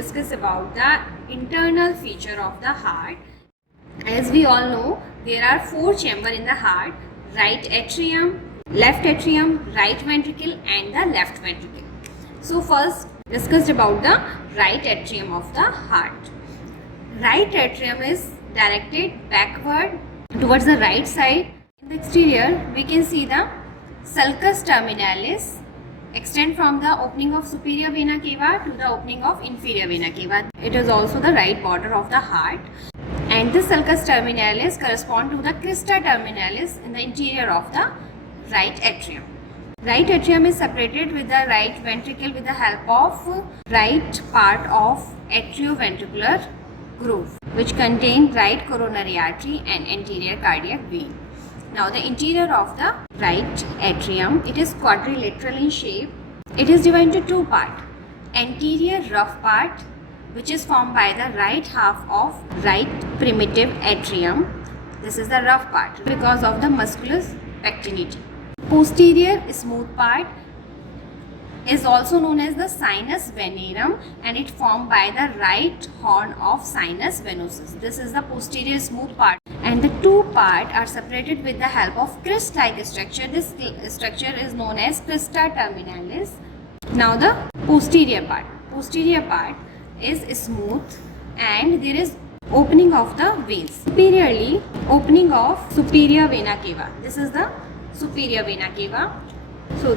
discuss about the internal feature of the heart. As we all know, there are four chambers in the heart: right atrium, left atrium, right ventricle, and the left ventricle. So first discussed about the right atrium of the heart. Right atrium is directed backward towards the right side. In the exterior, we can see the sulcus terminalis extend from the opening of superior vena cava to the opening of inferior vena cava. It is also the right border of the heart, and this sulcus terminalis correspond to the crista terminalis in the interior of the right atrium. Right atrium is separated with the right ventricle with the help of right part of atrioventricular groove, which contain right coronary artery and anterior cardiac vein. Now the interior of the right atrium, it is quadrilateral in shape. It is divided into two parts: anterior rough part, which is formed by the right half of right primitive atrium. This is the rough part because of the musculus pectinity. Posterior smooth part is also known as the sinus venerum, and it formed by the right horn of sinus venosus. This is the posterior smooth part, and the two parts are separated with the help of crest-like structure. This structure is known as crista terminalis. Now the posterior part is smooth, and there is opening of the veins. Superiorly, opening of superior vena cava. This is the superior vena cava. So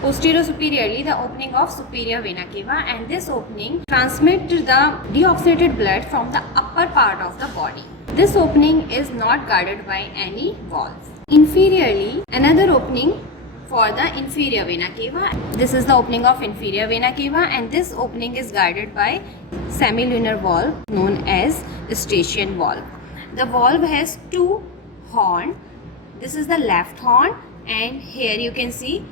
posterior superiorly, the opening of superior vena cava, and this opening transmit the deoxygenated blood from the upper part of the body. This opening is not guarded by any valve. Inferiorly, another opening for the inferior vena cava. This is the opening of inferior vena cava, and this opening is guarded by semilunar valve known as Eustachian valve. The valve has two horns. This is the left horn, and here you can see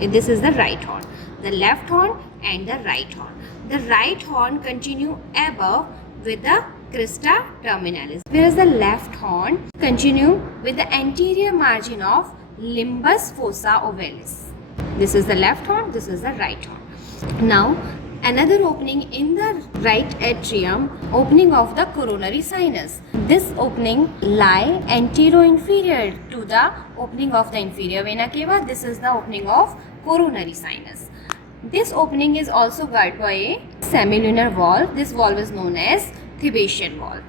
this is the right horn. The left horn and the right horn. The right horn continue above with the crista terminalis, whereas the left horn continue with the anterior margin of limbus fossa ovalis. This is the left horn, this is the right horn. Now another opening in the right atrium, opening of the coronary sinus. This opening lie antero-inferior to the opening of the inferior vena cava. This is the opening of coronary sinus. This opening is also guarded by a semilunar valve. This valve is known as Thebetian valve.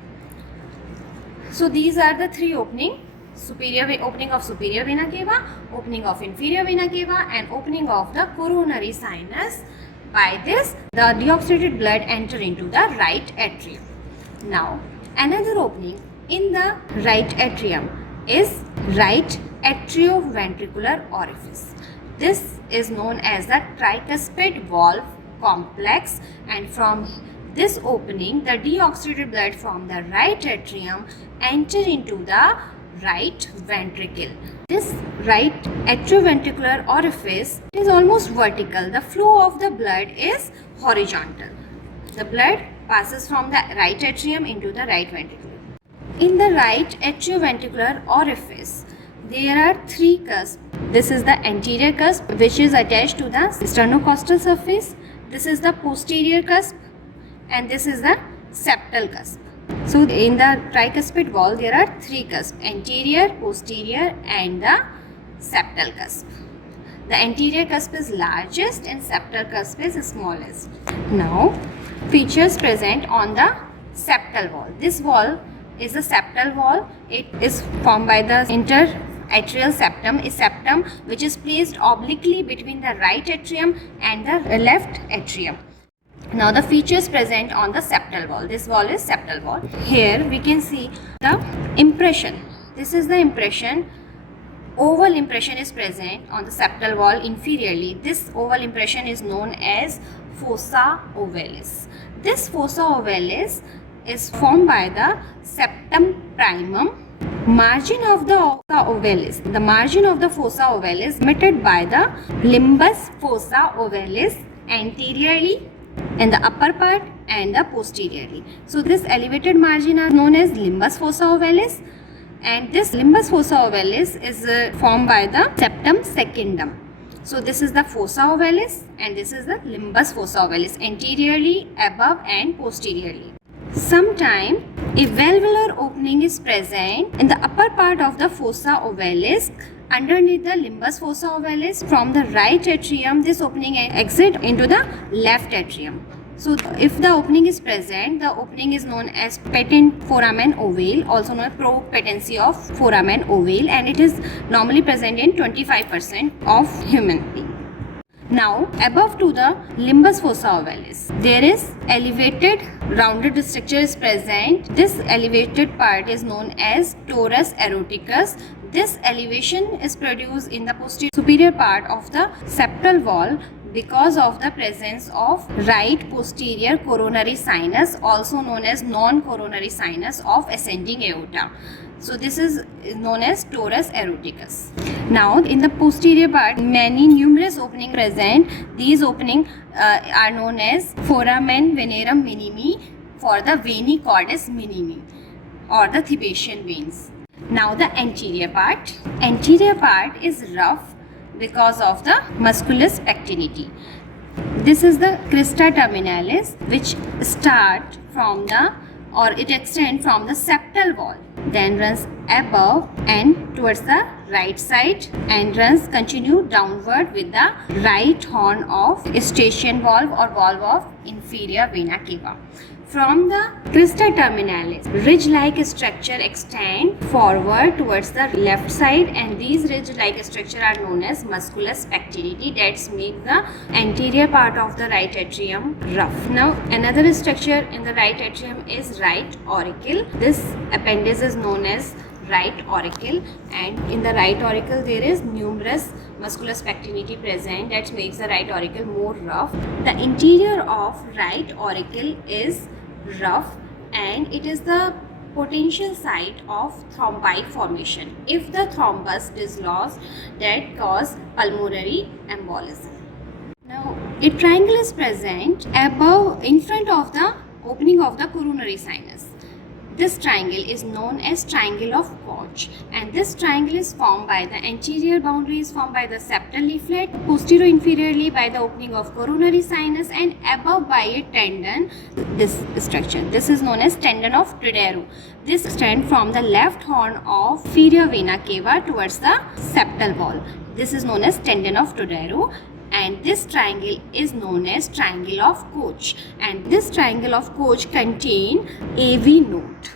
So these are the three openings: opening of superior vena cava, opening of inferior vena cava, and opening of the coronary sinus. By this, the deoxygenated blood enter into the right atrium. Now, another opening in the right atrium is right atrioventricular orifice. This is known as the tricuspid valve complex, and from this opening, the deoxygenated blood from the right atrium enter into the right ventricle. This right atrioventricular orifice is almost vertical. The flow of the blood is horizontal. The blood passes from the right atrium into the right ventricle. In the right atrioventricular orifice, there are three cusps. This is the anterior cusp, which is attached to the sternocostal surface. This is the posterior cusp, and this is the septal cusp. So in the tricuspid valve, there are three cusps: anterior, posterior, and the septal cusp. The anterior cusp is largest and septal cusp is smallest. Now, features present on the septal wall. This wall is the septal wall. It is formed by the interatrial septum, a septum which is placed obliquely between the right atrium and the left atrium. Now the features present on the septal wall. This wall is septal wall. Here we can see the impression. This is the impression. Oval impression is present on the septal wall inferiorly. This oval impression is known as fossa ovalis. This fossa ovalis is formed by the septum primum. Margin of the fossa ovalis. The margin of the fossa ovalis emitted by the limbus fossa ovalis anteriorly in the upper part and the posteriorly. So this elevated margin are known as limbus fossa ovalis, and this limbus fossa ovalis is formed by the septum secundum. So this is the fossa ovalis and this is the limbus fossa ovalis, anteriorly, above and posteriorly. Sometimes a valvular opening is present in the upper part of the fossa ovalis underneath the limbus fossa ovalis. From the right atrium, this opening exits into the left atrium. So if the opening is present, the opening is known as patent foramen ovale, also known as propatency of foramen ovale, and it is normally present in 25% of human being. Now, above to the limbus fossa ovalis, there is elevated rounded structure is present. This elevated part is known as torus eroticus. This elevation is produced in the posterior superior part of the septal wall because of the presence of right posterior coronary sinus, also known as non-coronary sinus of ascending aorta. So this is known as torus eroticus. Now in the posterior part, numerous openings present. These openings are known as foramen venerum minimi for the veni cordis minimi or the Thibetian veins. Now the anterior part. Anterior part is rough because of the musculus pectinity. This is the crista terminalis, which start from the or it extends from the septal wall, then runs above and towards the right side and runs continue downward with the right horn of Eustachian valve or valve of inferior vena cava. From the crista terminalis, ridge-like structure extend forward towards the left side, and these ridge-like structure are known as musculus pectinity, that make the anterior part of the right atrium rough. Now another structure in the right atrium is right auricle. This appendage is known as right auricle, and in the right auricle there is numerous musculus pectinity present that makes the right auricle more rough. The interior of right auricle is rough and it is the potential site of thrombi formation. If the thrombus dislodged, that cause pulmonary embolism. Now a triangle is present above in front of the opening of the coronary sinus. This triangle is known as triangle of Koch, and this triangle is formed by the anterior boundary is formed by the septal leaflet, posterior inferiorly by the opening of coronary sinus, and above by a tendon. This structure, this is known as tendon of Todaro. This extends from the left horn of inferior vena cava towards the septal wall. This is known as tendon of Todaro. And this triangle is known as triangle of Koch, and this triangle of Koch contain AV node.